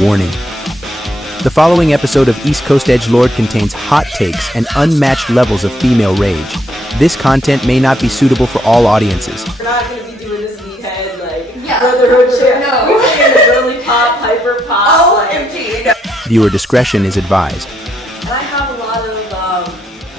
Warning. The following episode of East Coast Edgelord contains hot takes and unmatched levels of female rage. This content may not be suitable for all audiences. We're not going to be doing this meathead, brotherhood shit. No. We're doing the girly pop, hyper pop. OMG. Viewer discretion is advised. And I have a lot of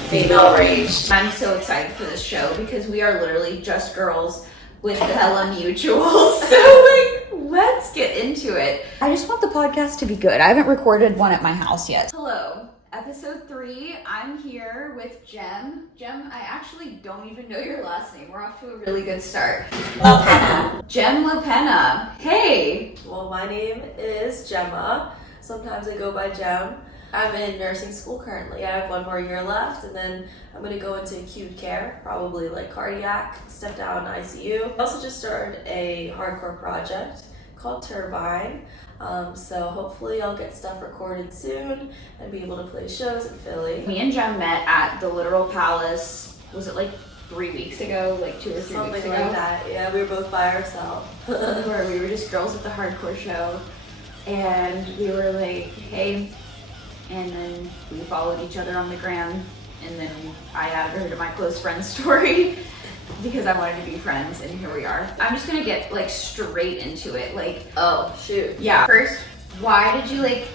female rage. I'm so excited for this show because we are literally just girls with hella mutuals. So let's get into it. I just want the podcast to be good. I haven't recorded one at my house yet. Hello, episode 3. I'm here with Gem. Gem, I actually don't even know your last name. We're off to a really good start. LaPenna. Gem LaPenna. Hey. Well, my name is Gemma. Sometimes I go by Gem. I'm in nursing school currently. I have one more year left, and then I'm going to go into acute care, probably like cardiac, step down ICU. I also just started a hardcore project called Turbine, so hopefully I'll get stuff recorded soon and be able to play shows in Philly. Me and Gem met at the Literal Palace, was it like 3 weeks ago, like 2 or 3 weeks ago? Something like that, yeah, we were both by ourselves. Where we were just girls at the hardcore show, and we were like, hey, and then we followed each other on the gram, and then I added her to my close friends story because I wanted to be friends, and here we are. I'm just gonna get like straight into it. Like, oh shoot. Yeah. First, why did you like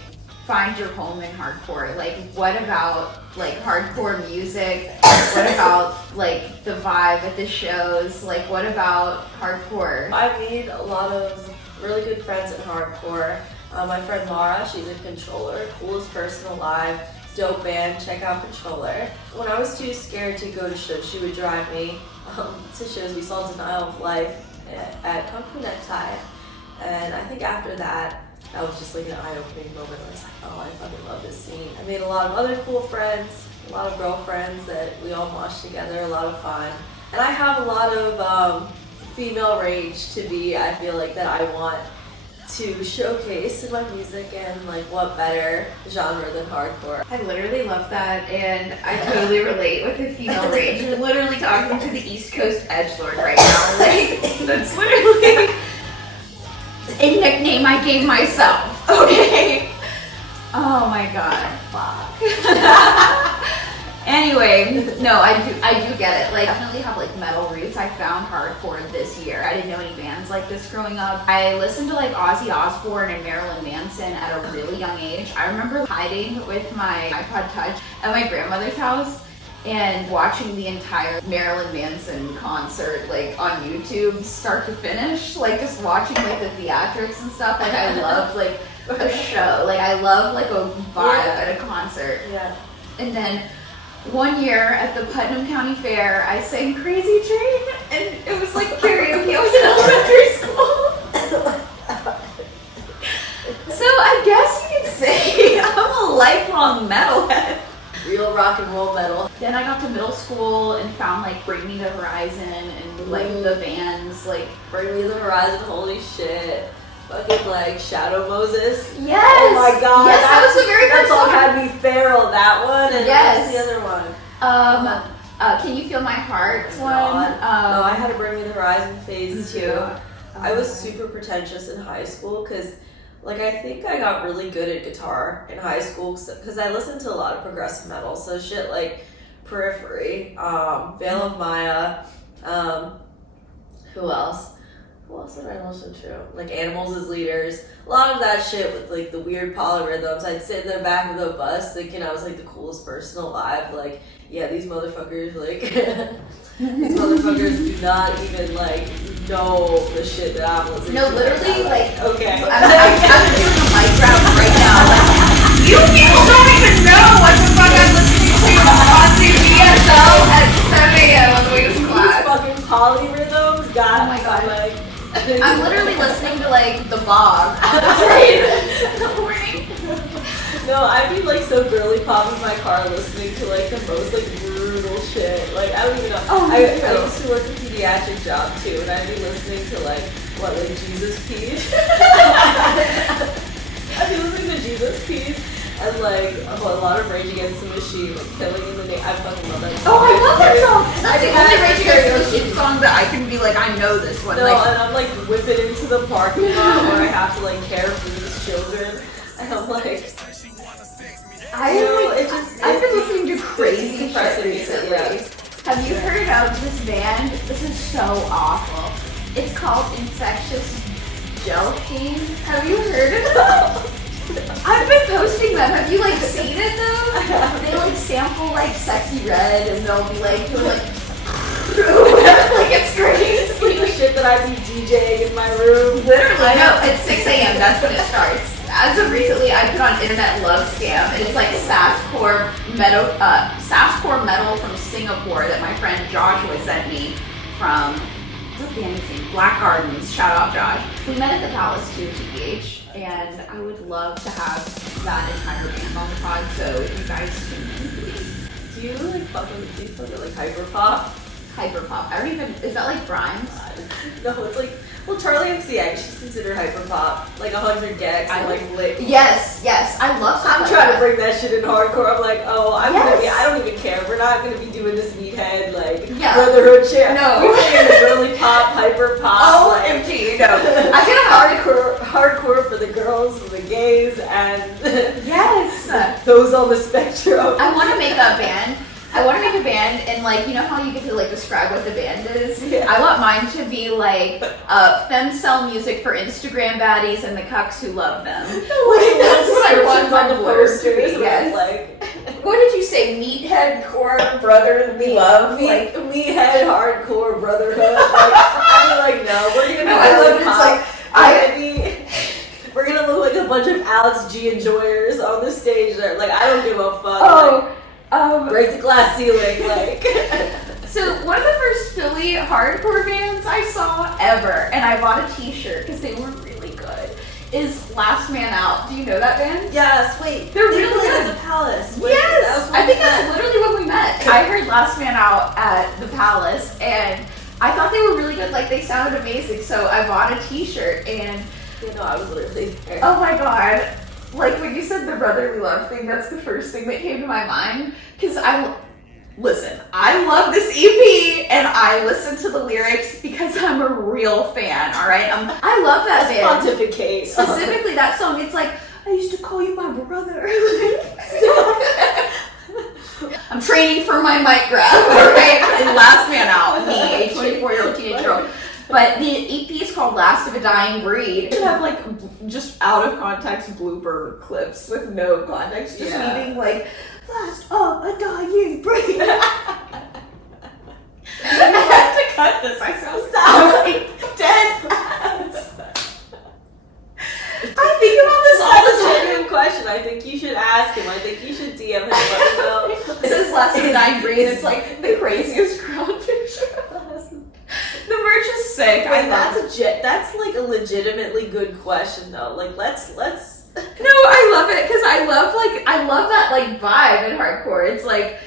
find your home in hardcore? Like, what about like hardcore music? What about like the vibe at the shows? Like, what about hardcore? I made a lot of really good friends in hardcore. My friend Mara, she's a controller, coolest person alive, dope band, check out Controller. When I was too scared to go to shows, she would drive me to shows. We saw Denial of Life at Kung Fu Necktie, and I think after that was just like an eye-opening moment. I was like, oh, I fucking love this scene. I made a lot of other cool friends, a lot of girlfriends that we all moshed together, a lot of fun. And I have a lot of female rage to be, I feel like, that I want to showcase in my music, and like what better genre than hardcore. I literally love that, and I totally relate with the female rage. You're literally talking to the East Coast edgelord right now. Like, that's literally a nickname I gave myself. Okay. Oh my god. Fuck. Anyway, no, I do get it. Like, definitely have like metal roots. I found hardcore this year. I didn't know any bands like this growing up. I listened to like Ozzy Osbourne and Marilyn Manson at a really young age. I remember hiding with my iPod Touch at my grandmother's house and watching the entire Marilyn Manson concert like on YouTube start to finish. Like, just watching like the theatrics and stuff. Like, I loved like a show. Like, I love like a vibe at a concert. Yeah. And then one year at the Putnam County Fair, I sang Crazy Train, and it was like karaoke. I was in elementary school. So I guess you could say I'm a lifelong metalhead. Real rock and roll metal. Then I got to middle school and found like Bring Me the Horizon and like the bands like Bring Me the Horizon, holy shit. Fucking like Shadow Moses. Yes! Oh my god. Yes, that was the very first song. song. Had me feral, that one, and yes. What's the other one? Can You Feel My Heart one? No, I had to Bring Me the Horizon phase 2. I was okay. super pretentious in high school because like I think I got really good at guitar in high school because I listened to a lot of progressive metal, so shit like Periphery, Veil of Maya, who else? Who else did I listen to? Like Animals as Leaders. A lot of that shit with like the weird polyrhythms. I'd sit in the back of the bus thinking I was like the coolest person alive. Like, yeah, these motherfuckers like these motherfuckers do not even like know the shit that I'm listening to. No, literally like okay. I'm doing a mic drop right now. Like, you people don't even know what the fuck I'm listening to on the ECEL at 7 a.m. on the way to class. These fucking polyrhythms got oh my god. Like I'm literally listening to like The Bog on the train in the morning. No, I'd be like so girly pop in my car listening to like the most like brutal shit. Like I don't even know. Oh, I used to work a pediatric job too, and I'd be listening to like Jesus Peace. I'd be listening to Jesus Peace and like a lot of Rage Against the Machine, like Killing in the Name. I fucking love that song. Oh, I love that song. That's the only Rage Against the karaoke Machine song that I can be like, I know this one. No, like, and I'm like whipping into the parking lot where I have to like care for these children. And I'm like, I've been listening to crazy shit recently. Yeah. Have you heard of this band? This is so awful. It's called Infectious Jelqing. Have you heard of them? I've been posting them. Have you like seen it though? They like sample like Sexy Red and they'll be like doing like like it's crazy. It's like the shit that I be DJing in my room. Literally, I know. It's 6 a.m. That's when it starts. As of recently, I put on Internet Love Scam, and it's like Sasscore metal from Singapore that my friend Joshua sent me from, what band is it? Black Gardens. Shout out Josh. We met at the Palace too, TBH, and I would love to have that entire band on the pod, so you guys can please. Do you like fuck with like hyperpop? Hyperpop. I don't even, is that like Grimes? No, it's like, well, Charlie XCX, she's considered hyperpop. Like 100 Gex, I like lit. Yes, I love stuff I'm like trying that. to bring that shit in hardcore. I'm like, oh, Yes. I don't even care. We're not gonna be doing this meathead, like, Yeah. brotherhood shit. No. We're playing the girly pop, hyper pop. OMG, no. I get hardcore for the girls, the gays, and Yes. those on the spectrum. I want to make a band. And like, you know how you get to like describe what the band is? Yeah. I want mine to be like femcel music for Instagram baddies and the cucks who love them. Like, that's what I want on the posters. Yes. Like, What did you say? Meathead core brotherly love? Like, meathead hardcore brotherhood. Like, I'm like, no, we're gonna be No, I love it. we're gonna look like a bunch of Alex G enjoyers on the stage. Like, I don't give a fuck. Break the glass ceiling, like. So one of the first Philly hardcore bands I saw ever, and I bought a t-shirt because they were really good, is Last Man Out. Do you know that band? Yes, wait. They're they really played good. at the Palace. Wait, Yes! I think that's what literally when we met. I heard Last Man Out at the Palace, and I thought they were really good. Like, they sounded amazing, so I bought a t-shirt, and you know, I was literally there. oh my god. Like, when you said the brotherly love thing, that's the first thing that came to my mind. Because listen, I love this EP, and I listen to the lyrics because I'm a real fan, alright? I love that band. Pontificate. Specifically that song, it's like, I used to call you my brother. I'm training for my mic grab, alright? And Last Man Out, me, a 24-year-old teenage girl. But the EP is called Last of a Dying Breed. It have like just out of context blooper clips with no context, just meaning like Last of a Dying Breed. I have to cut this. I sound like dead ass. I think about this all the time. Genuine question. I think you should ask him. I think you should DM him. Let him know. It says Last of a Dying Breed. It's like the craziest crowd picture. The merch is sick. Wait, that's like a legitimately good question though. Like let's. No, I love it because I love that like vibe in hardcore. It's like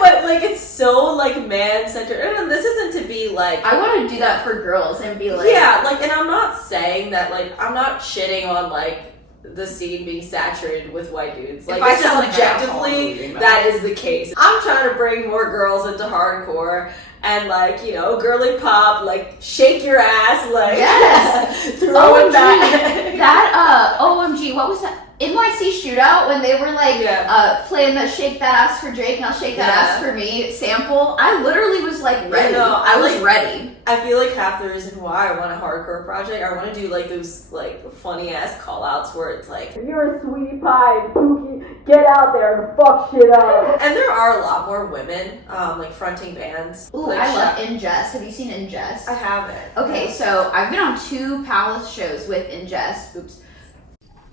but like it's so like man centered. And this isn't to be like I want to do that for girls and be like and I'm not saying that like I'm not shitting on like the scene being saturated with white dudes. Like it's just objectively that is the case. I'm trying to bring more girls into hardcore. And like, you know, girly pop, like shake your ass, like throw it back. That OMG, what was that? NYC Shootout when they were like playing the Shake That Ass for Drake and I'll Shake That Ass for Me sample. I literally was like ready. I was ready. I feel like half the reason why I want a hardcore project, I want to do like those like funny ass call outs where it's like, you're a sweetie pie and Pookie, get out there and fuck shit up. And there are a lot more women like fronting bands. Ooh, like, I love Ingest. Have you seen Ingest? I haven't. Okay, so I've been on 2 Palace shows with Ingest. Oops.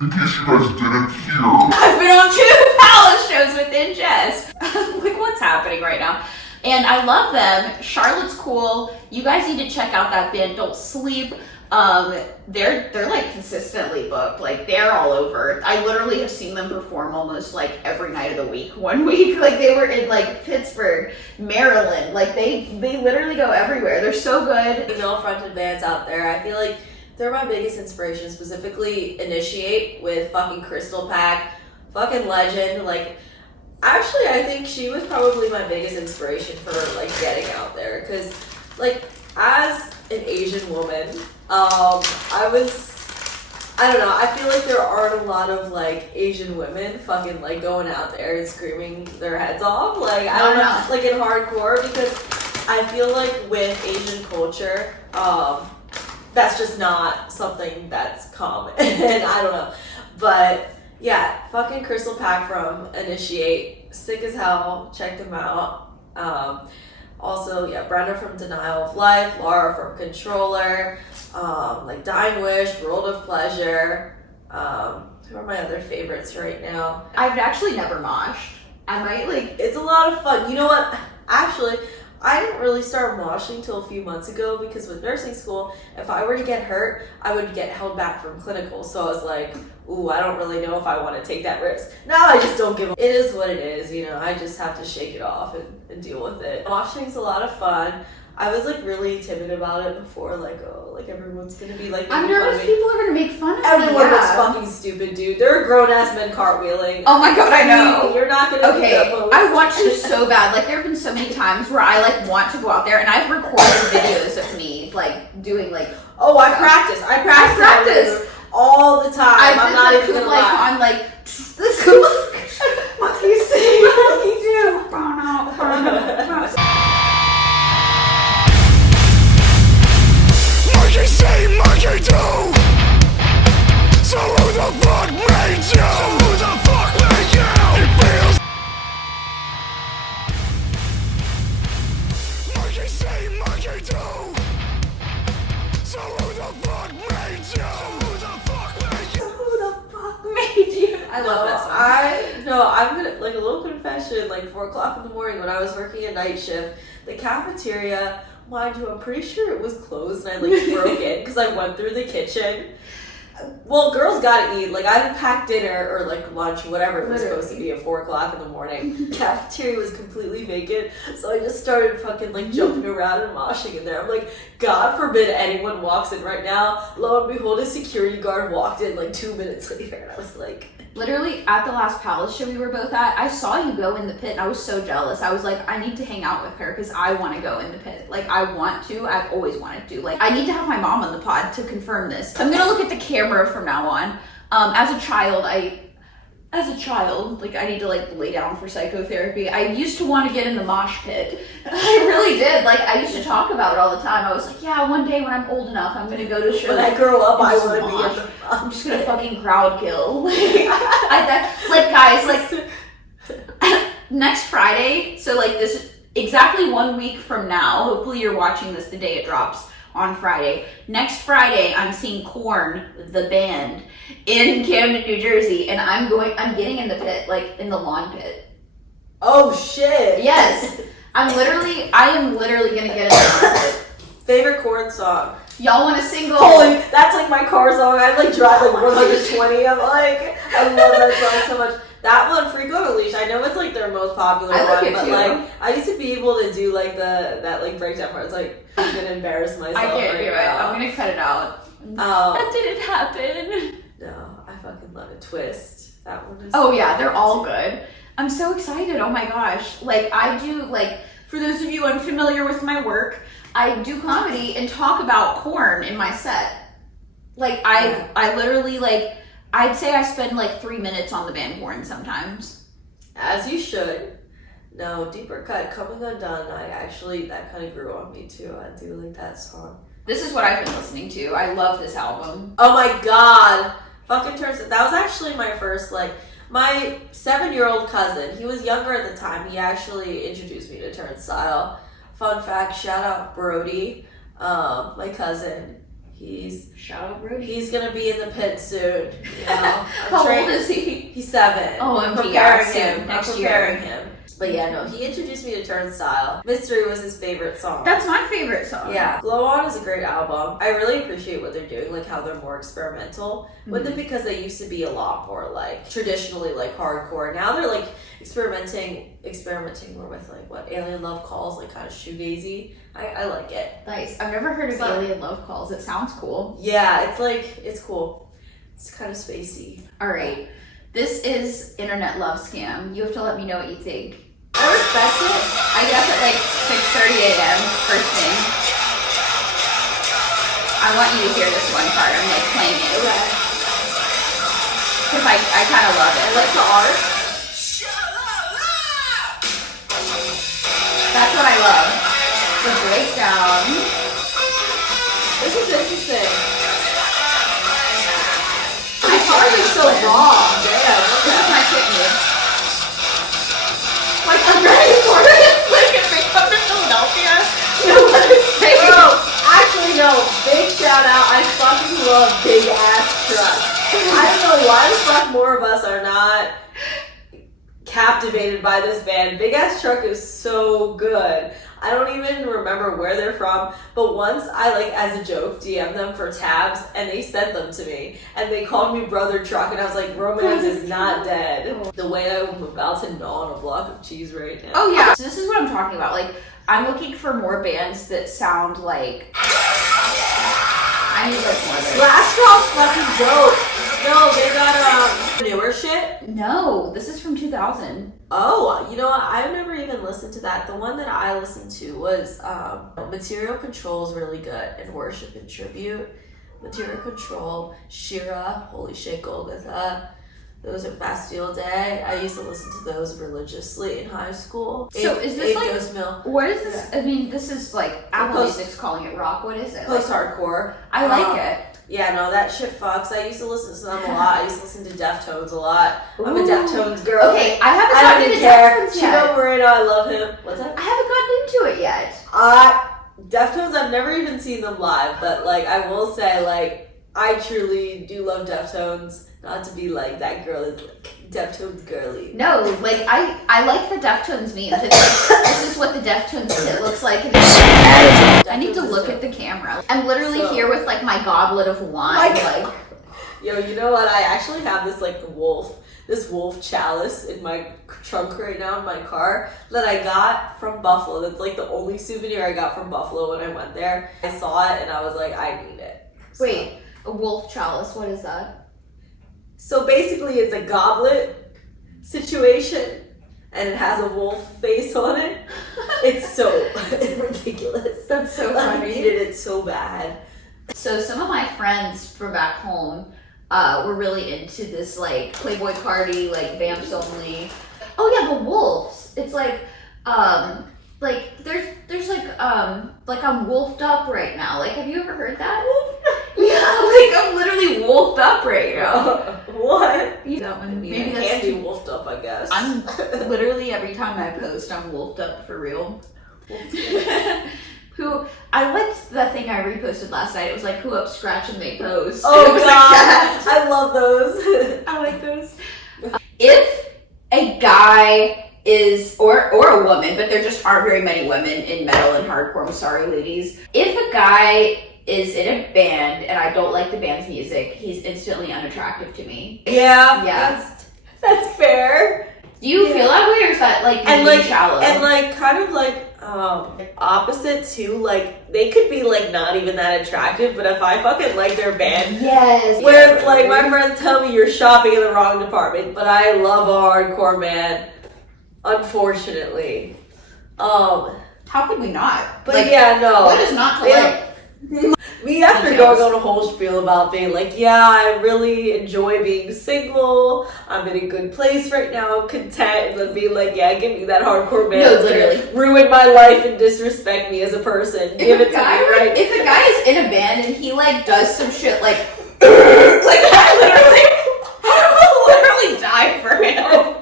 In case you guys didn't hear. I've been on 2 Palace shows with Ingest. Like, what's happening right now? And I love them. Charlotte's cool. You guys need to check out that band. Don't sleep. They're like consistently booked. Like they're all over. I literally have seen them perform almost like every night of the week. One week, like they were in like Pittsburgh, Maryland. Like they literally go everywhere. They're so good. The male fronted bands out there, I feel like they're my biggest inspiration. Specifically, Initiate with fucking Crystal Pack, fucking legend. Like, actually, I think she was probably my biggest inspiration for like getting out there. Cause, like, as an Asian woman, I was I don't know. I feel like there aren't a lot of like Asian women fucking like going out there and screaming their heads off. Like I don't know, like in hardcore, because I feel like with Asian culture, that's just not something that's common. And I don't know, but yeah, fucking Crystal Pack from Initiate, sick as hell. Check them out. Also, yeah, Brenda from Denial of Life, Laura from Controller, like Dying Wish, World of Pleasure. Who are my other favorites right now? I've actually never moshed. I might like. It's a lot of fun. You know what? Actually, I didn't really start moshing till a few months ago because with nursing school, if I were to get hurt, I would get held back from clinical. So I was like, ooh, I don't really know if I want to take that risk. Now I just don't give up. It is what it is, you know. I just have to shake it off and deal with it. Moshing's a lot of fun. I was like really timid about it before, like, oh, like everyone's gonna be like, I'm nervous people are gonna make fun of me. Everyone looks fucking stupid, dude. There are grown ass men cartwheeling. Oh my god, I know. You're not gonna do that pose. I want to so bad. Like there have been so many times where I like want to go out there, and I've recorded videos of me like doing like. Oh, I practice all the time. I'm not even gonna lie. On like the cool. What you say? What you do? Monkey see, monkey do. So who the fuck made you? So who the fuck made you? It feels. Monkey see, monkey do. So who the fuck made you? So who the fuck made you? So who the fuck made you? I love that song. I'm gonna, like, a little confession, like 4 o'clock in the morning when I was working a night shift, the cafeteria, mind you, I'm pretty sure it was closed, and I like broke in because I went through the kitchen. Well, girls gotta eat. Like I didn't pack dinner or like lunch or whatever it was supposed to be at 4 o'clock in the morning. Cafeteria was completely vacant, so I just started fucking like jumping around and moshing in there. I'm like, God forbid anyone walks in right now. Lo and behold, a security guard walked in like 2 minutes later, and I was like. Literally at the last Palace show we were both at, I saw you go in the pit and I was so jealous. I was like, I need to hang out with her because I want to go in the pit. Like I want to, I've always wanted to. Like I need to have my mom on the pod to confirm this. I'm gonna look at the camera from now on. As a child, like I need to like lay down for psychotherapy. I used to want to get in the mosh pit. I really did. Like I used to talk about it all the time. I was like, yeah, one day when I'm old enough, I'm gonna go to shows. When I grow up, I want to be in the I'm just gonna fucking crowd kill. Like guys, like next Friday. So like this is exactly 1 week from now. Hopefully you're watching this the day it drops on Friday. Next Friday, I'm seeing Korn, the band, in Camden, New Jersey, and I'm getting in the pit, like in the lawn pit. Oh shit! Yes, I am literally gonna get in the lawn pit. Favorite Korn song? Y'all want a single? Holy, that's like my car song. I like drive like 120. I'm like, I love that song so much. That one, Freak on a Leash, I know it's like their most popular one, but like I used to be able to do like that like breakdown part. It's like I'm gonna embarrass myself. I can't do it. I'm gonna cut it out. That didn't happen. No, I fucking love it. Twist. That one is. Oh yeah, they're all good. I'm so excited. Oh my gosh. Like I do like for those of you unfamiliar with my work, I do comedy and talk about Korn in my set. Like I literally like. I'd say I spend like 3 minutes on the band Korn sometimes. As you should. No, Deeper Cut, Coming Undone, that kind of grew on me too. I do like that song. This is what I've been listening to. I love this album. Oh my god. Fucking turns it. That was actually my first, like, my 7-year-old cousin, he was younger at the time. He actually introduced me to Turnstile. Fun fact, shout out Brody, my cousin. Shout out Brody. He's gonna be in the pit soon. You know? How old is he? He's 7. Oh, I'm preparing him. But yeah, no, he introduced me to Turnstile. Mystery was his favorite song. That's my favorite song. Yeah. Glow On is a great album. I really appreciate what they're doing, like how they're more experimental with it, because they used to be a lot more like traditionally like hardcore. Now they're like experimenting more with like what Alien Love Calls, like kind of shoegazy. I like it. Nice. I've never heard of Alien Love Calls. It sounds cool. Yeah, it's cool. It's kind of spacey. All right. This is Internet Love Scam. You have to let me know what you think. I respect it. I get up at like 6:30 a.m. first thing. I want you to hear this one part. I'm like playing it. Okay. I kind of love it. I like the art. That's what I love. The breakdown. This is interesting. My guitar is so raw. Damn. This is my kit move. Like, I'm very important. Like, if they come to Philadelphia, no one is saying. Bro, actually, no. Big shout out. I fucking love big ass trucks. I don't know why the fuck more of us are not captivated by this band. Big Ass Truck is so good. I don't even remember where they're from, but once I, like, as a joke, DM'd them for tabs, and they sent them to me, and they called me Brother Truck, and I was like, romance is not dead. The way I'm about to gnaw on a block of cheese right now. Oh yeah, so this is what I'm talking about. Like, I'm looking for more bands that sound like. I need like more. Last Rock's fucking dope. No, they got newer shit. No, this is from 2000. Oh, you know what? I've never even listened to that. The one that I listened to was Material Control's really good, and Worship and Tribute. Material Control, Shira, Holy Shit, Golgotha. Those are Bastille Day. I used to listen to those religiously in high school. So is this like, Ghost Mill. What is this? I mean, this is like Apple Music's calling it rock. What is it? Post-hardcore. I like it. Yeah, no, that shit fucks. I used to listen to them a lot. I used to listen to Deftones a lot. I'm a Ooh. Deftones girl. Okay, I haven't I gotten don't into care. Deftones yet. Chico Moreno, I love him. What's that? I haven't gotten into it yet. Deftones, I've never even seen them live, but like I will say, like, I truly do love Deftones. Not to be like that girl is like Deftones girly. No, like I like the Deftones memes. It's like, this is what the Deftones kit looks like. And I need to look at the camera. I'm literally here with like my goblet of wine. Like, yo, you know what? I actually have this like this wolf chalice in my trunk right now in my car that I got from Buffalo. That's like the only souvenir I got from Buffalo when I went there. I saw it and I was like, I need it. So. Wait, a wolf chalice? What is that? So basically it's a goblet situation and it has a wolf face on it. It's so ridiculous. That's so I funny. needed it so bad. So some of my friends from back home were really into this like Playboy Cardi, like Vamps Only. Oh yeah, the wolves. It's like there's like I'm wolfed up right now. Like, have you ever heard that? Yeah, like I'm literally wolfed up right now. What? That one. Maybe that's can be wolfed up, I guess. I'm literally every time I post, I'm wolfed up for real. Who I liked the thing I reposted last night. It was like who up scratch and they post. Oh it was god, like I love those. I like those. If a guy is or a woman, but there just aren't very many women in metal and hardcore. I'm sorry, ladies. If a guy is in a band and I don't like the band's music, he's instantly unattractive to me. Yeah. That's fair. Do you feel that way, or is that like And really like shallow? and like kind of like opposite too. Like they could be like not even that attractive, but if I fucking like their band, yes. where it's like my friends tell me you're shopping in the wrong department, but I love a hardcore band. Unfortunately, how could we not? but like, yeah, no. what is not to like? Me after going on a whole spiel about being like, yeah, I really enjoy being single. I'm in a good place right now. I'm content, and then being like, yeah, give me that hardcore band. No, that's gonna literally. ruin my life and disrespect me as a person. Give it to me, right? If a guy is in a band and he like does some shit like like I will literally die for him.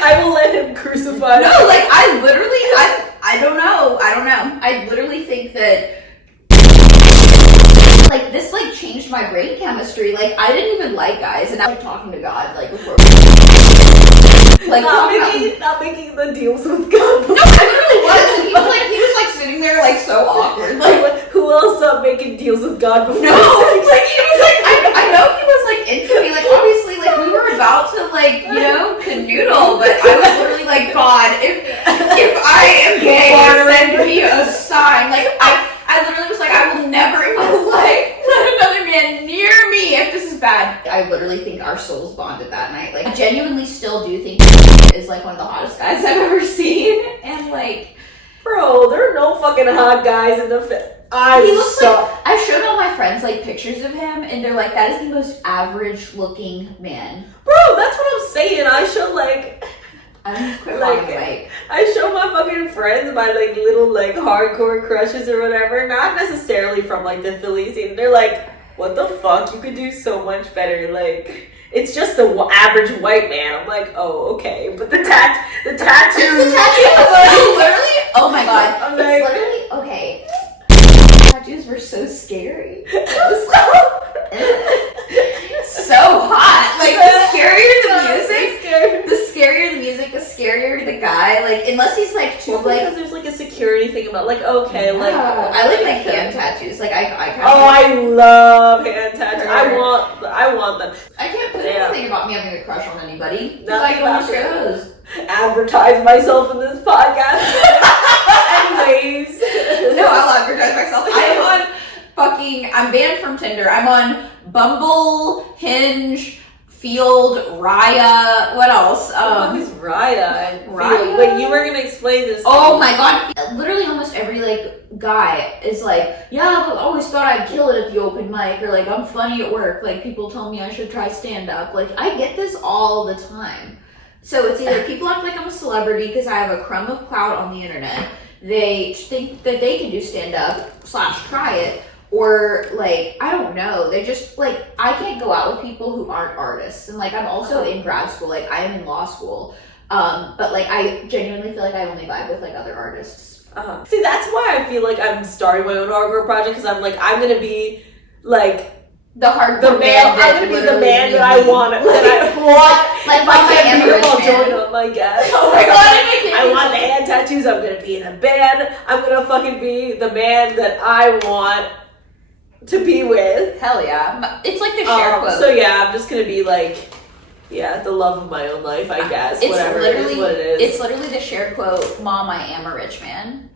I will let him crucify me. No, like I don't know. I literally think that like this like changed my brain chemistry. Like I didn't even like guys, and I was talking to God like before. Like not making the deals with God. No, I literally was. And he was like sitting there like so awkward. Like who else making deals with God before? no, like he was like I know he was like into me. Like obviously like we were about to like canoodle, but I was literally like, God, if I am gay, send me a sign. Like I literally was like, I will never in my life let another man near me if this is bad. I literally think our souls bonded that night. Like I genuinely still do think is like one of the hottest guys I've ever seen. And like, bro, there are no fucking hot guys in the He looks like, I've shown all my friends like pictures of him, and they're like, that is the most average looking man. Bro, that's what I'm saying. I show like I don't just quit like on the mic. I show my fucking friends my like little like hardcore crushes or whatever, not necessarily from like the Philly scene. They're like, what the fuck? You could do so much better. Like, it's just the average white man. I'm like, oh, okay. But the tattoos. The tattoos. Literally, oh my god. I'm It's like, literally, okay. Tattoos were so scary. So hot. Like, the scarier the music, the scarier the guy. Like, unless he's like too like. Because there's like a security thing about like, okay, like. I like hand tattoos. Like, I love hand tattoos. I want them. I can't put anything about me having a crush on anybody. Because Nothing I don't about show those. Advertise myself in this podcast. Anyways. No, I'll advertise myself. I'm banned from Tinder. I'm on Bumble, Hinge, Field, Raya. What else? What is Raya? Raya? Wait, you were gonna explain this. Oh my god. Literally almost every like guy is like, yeah, I always thought I'd kill it at the open mic, or like I'm funny at work. Like people tell me I should try stand up. Like I get this all the time. So it's either people act like I'm a celebrity because I have a crumb of clout on the internet. They think that they can do stand up / try it. Or like, I don't know, they just like, I can't go out with people who aren't artists. And like, I'm also in grad school, like I am in law school. But like, I genuinely feel like I only vibe with like other artists. See, that's why I feel like I'm starting my own hardcore project, because I'm like, I'm gonna be like the hardcore man. I'm gonna be the man that I want. That I want. Like if I can't be Rich I'll Man. join on my guest. Oh my god, I want the hand tattoos. I'm gonna be in a band. I'm gonna fucking be the man that I want to be with. Hell yeah. It's like the share quote. So yeah, I'm just gonna be like, yeah, the love of my own life, I guess. It's whatever literally, it is what it is. It's literally the share quote, Mom, I am a rich man.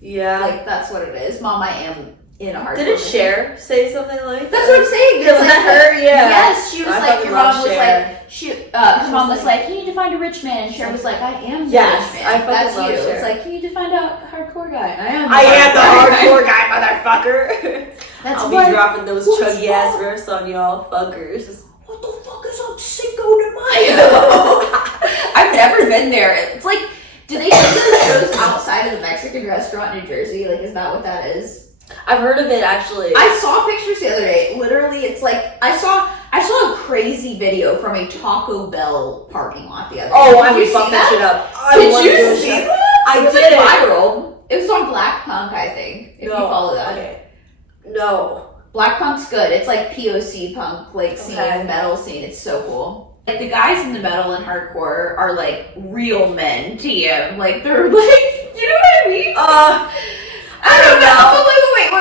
Yeah. Like, that's what it is. Mom, I am in a hardcore. Didn't Cher say something like that? That's what I'm saying. Was like, that her? Yeah. Yes, she was like, your mom was Cher. like, her mom was like, you need to find a rich man. And Cher was like, I am the yes, rich man. I That's love you. Cher. It's like, you need to find a hardcore guy. I am the hardcore guy, motherfucker. That's I'll be dropping those chuggy ass verse on y'all fuckers. What the fuck is on Cinco de Mayo? I've never been there. It's like, do they do those shows outside of the Mexican restaurant in New Jersey? Like, is that what that is? I've heard of it actually. I saw pictures the other day. Literally, it's like I saw a crazy video from a Taco Bell parking lot the other day. Oh, I would fuck that shit up. Did you see that? I it was did. Like viral. It was on Black Punk, I think. If you follow that. Okay. No. Black Punk's good. It's like POC punk, like scene, metal scene. It's so cool. Like the guys in the metal and hardcore are like real men. TM. Like they're like, you know what I mean? I don't know.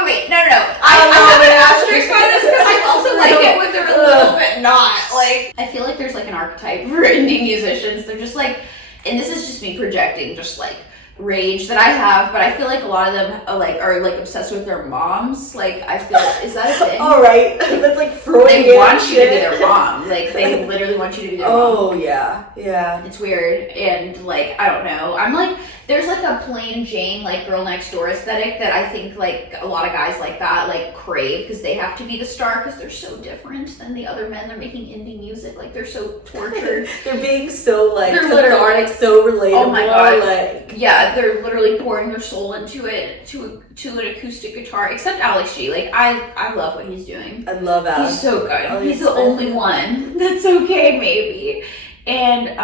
Wait. No. I have an asterisk on this because I also like it when they're a little bit not. Like, I feel like there's like an archetype for indie musicians. They're just like, and this is just me projecting just like rage that I have, but I feel like a lot of them are like obsessed with their moms. Like, I feel, is that a thing? All right. That's like Freudian. They want you to be their mom. Like, they literally want you to be their mom. Oh, yeah. It's weird. And, like, I don't know. I'm like, there's like a plain Jane, like, girl next door aesthetic that I think, like, a lot of guys like that, like, crave because they have to be the star because they're so different than the other men. They're making indie music. Like, they're so tortured. They're being so, like, they're cathartic, so relatable. Oh, my God. Like, yeah, they're literally pouring their soul into it, to an acoustic guitar, except Alex G. Like, I love what he's doing. I love Alex. He's so good. Oh, he's the only one that's okay, maybe. And,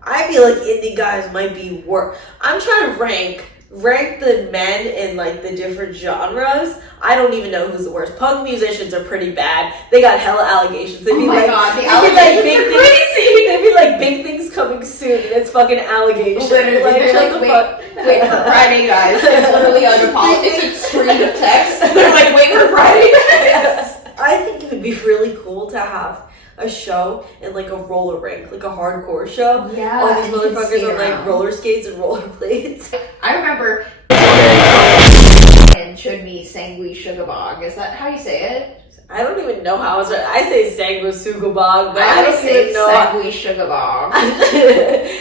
I feel like indie guys might be I'm trying to rank the men in like the different genres. I don't even know who's the worst. Punk musicians are pretty bad. They got hella allegations. They'd be God, the allegations are crazy. They'd be like, big things coming soon, and it's fucking allegations. Literally, like, they're like, wait for Friday, guys. It's literally it's a string of text. They're like, wait for Friday. Yes. I think it would be really cool to have a show in like a roller rink, like a hardcore show. Yeah. All these motherfuckers on like roller skates and rollerblades. I remember showed me Sangui Sugabog. Is that how you say it? I don't even know how it's. I say Sanguisugabog, but I I don't even know. Sangui Sugabog.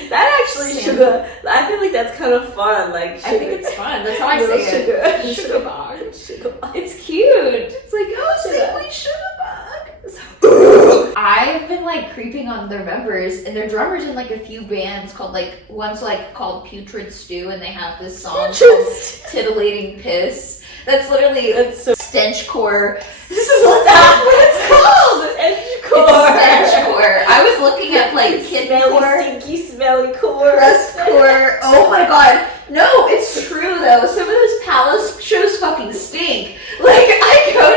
That actually sugar. I feel like that's kind of fun. Like I think it's fun. That's how I say it. Sugabog. Sugabog. It's cute. It's like, oh, Sangui Sugabog. I've been like creeping on their members, and they're drummers in like a few bands called like one's like called Putrid Stew, and they have this song called Titillating Piss. That's literally stenchcore. This is what it's called. Stenchcore. I was looking at like kidcore, stinky, smelly core, core. Oh my god. No, it's true though. Some of those Palace shows fucking stink. Like I go to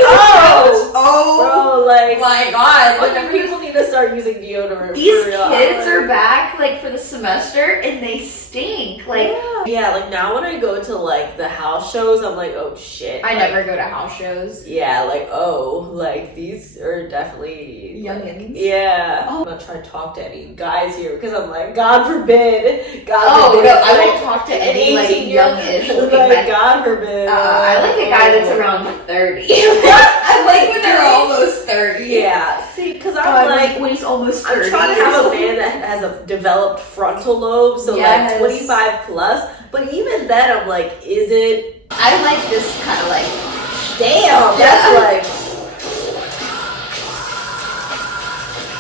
the bro, like my god. fucking people need to start using deodorant. These kids are back like for the semester and they stink. Like yeah, like now when I go to like the house shows, I'm like, oh shit. I never go to house shows. Yeah, like like these are definitely youngins. Yeah. I'm not trying to talk to any guys here because I'm like, God forbid. No, I won't talk to any like youngish looking like, God forbid. I like a guy that's around 30. I like when they're almost 30. Yeah. See, because I'm like when he's almost 30. I'm trying to have a man that has a developed frontal lobe, so like 25 plus. But even then, I'm like, is it? I like this kind of like, damn. That's like.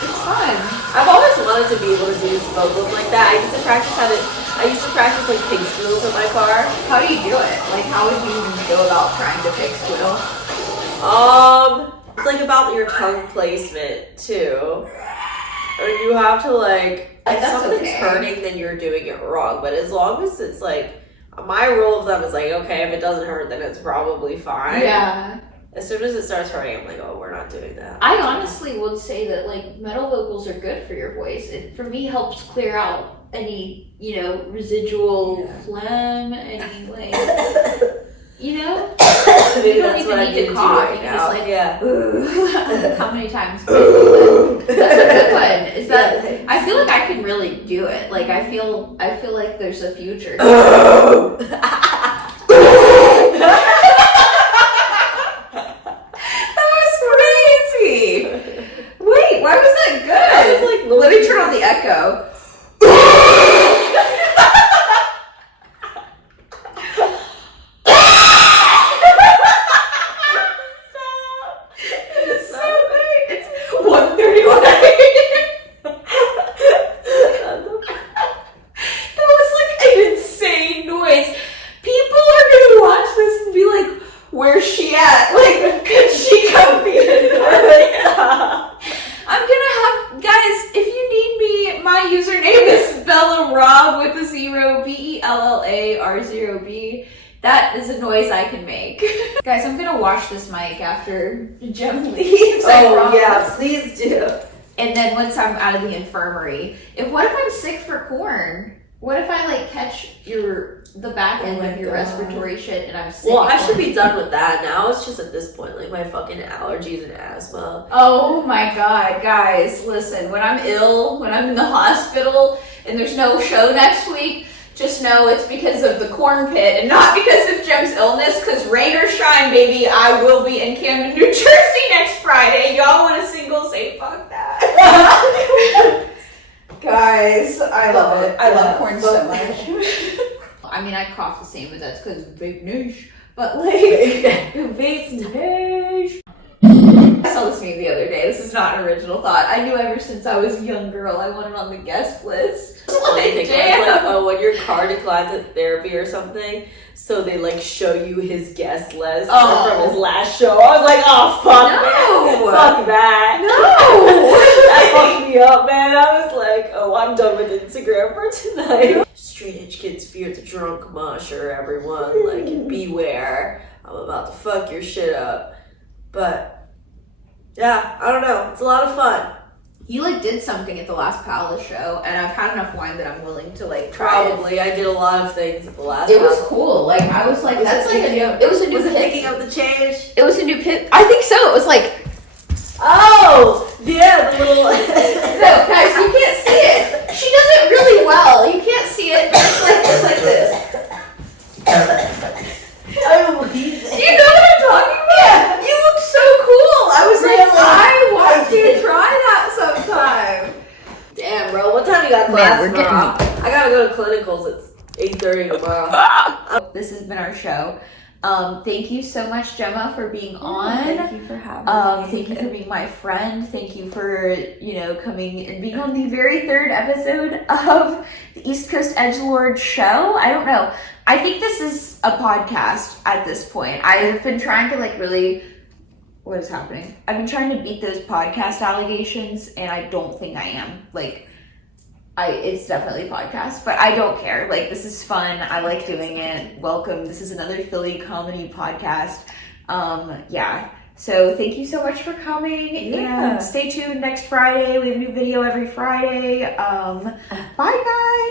It's fun. I've always wanted to be able to do vocals like that. I used to practice like pig squeals in my car. How do you do it? Like, how would you even go about trying to pig squeal? It's like about your tongue placement too. Or you have to like, if something's hurting, then you're doing it wrong. But as long as it's like, my rule of thumb is like, okay, if it doesn't hurt, then it's probably fine. Yeah. As soon as it starts hurting, I'm like, oh, we're not doing that. I honestly would say that like metal vocals are good for your voice. It for me helps clear out any, residual phlegm, any like, Maybe you don't that's even what I need need to cough. to You do just right like, yeah. How many times? That's a good one. Is that I feel like I can really do it. Like I feel like there's a future. Wait, why was that good? Let me turn on the echo. It's so big. It's 1:31. That was like an insane noise. People are gonna watch this and be like, where's she at? Like, could she come be in I'm gonna have, guys, if you need me, my username is Bella Rob with a 0, BELLAR0B. That is a noise I can make. Guys, I'm gonna wash this mic after Jem leaves. Oh yeah, please do. And then once I'm out of the infirmary, what if I'm sick for corn? What if I like catch the back end of your respiratory shit and I'm sick? Well, I should be done with that now. It's just at this point, like my fucking allergies and asthma. Oh my god, guys, listen, when I'm ill, when I'm in the hospital and there's no show next week, just know it's because of the corn pit and not because of Jem's illness, because rain or shine, baby, I will be in Camden, New Jersey next Friday. Y'all want a single say fuck that. Guys, I love it. I love corn so much. I mean, I cough the same, but that's because of vape niche. But like, vape niche. I saw this meme the other day. This is not an original thought. I knew ever since I was a young girl I wanted on the guest list. Like, damn. Like, oh, when your car declines at therapy or something, so they like show you his guest list from his last show. I was like, oh fuck, man. Fuck that. No. That fucked me up, man. I was like, oh, I'm done with Instagram for tonight. Straight edge kids fear the drunk mosher, everyone. Like, beware. I'm about to fuck your shit up. But yeah, I don't know. It's a lot of fun. You like did something at the last Palace show, and I've had enough wine that I'm willing to like try. Probably, I did a lot of things at the last. It was cool. Like I was like, that's like a new. It was a new. Was it picking up the change? It was a new pit. I think so. It was like. Oh yeah, the little. No, guys, you can't see it. She does it really well. You can't see it. It's like this. Oh, he's... Do you know what I'm talking about? Yeah. You look so cool. I was like, I want to try that sometime. Damn, bro. What time you got class tomorrow? I gotta go to clinicals at 8:30 tomorrow. This has been our show. Thank you so much, Gemma, for being on. Thank you for having me. Thank you for being my friend. Thank you for, coming and being on the very third episode of the East Coast Edgelord show. I don't know. I think this is a podcast at this point. I've been trying to really... What is happening? I've been trying to beat those podcast allegations, and I don't think I am. It's definitely a podcast, but I don't care. This is fun. I like doing it. Welcome. This is another Philly comedy podcast. So thank you so much for coming. Yeah. And stay tuned next Friday. We have a new video every Friday. Bye, guys.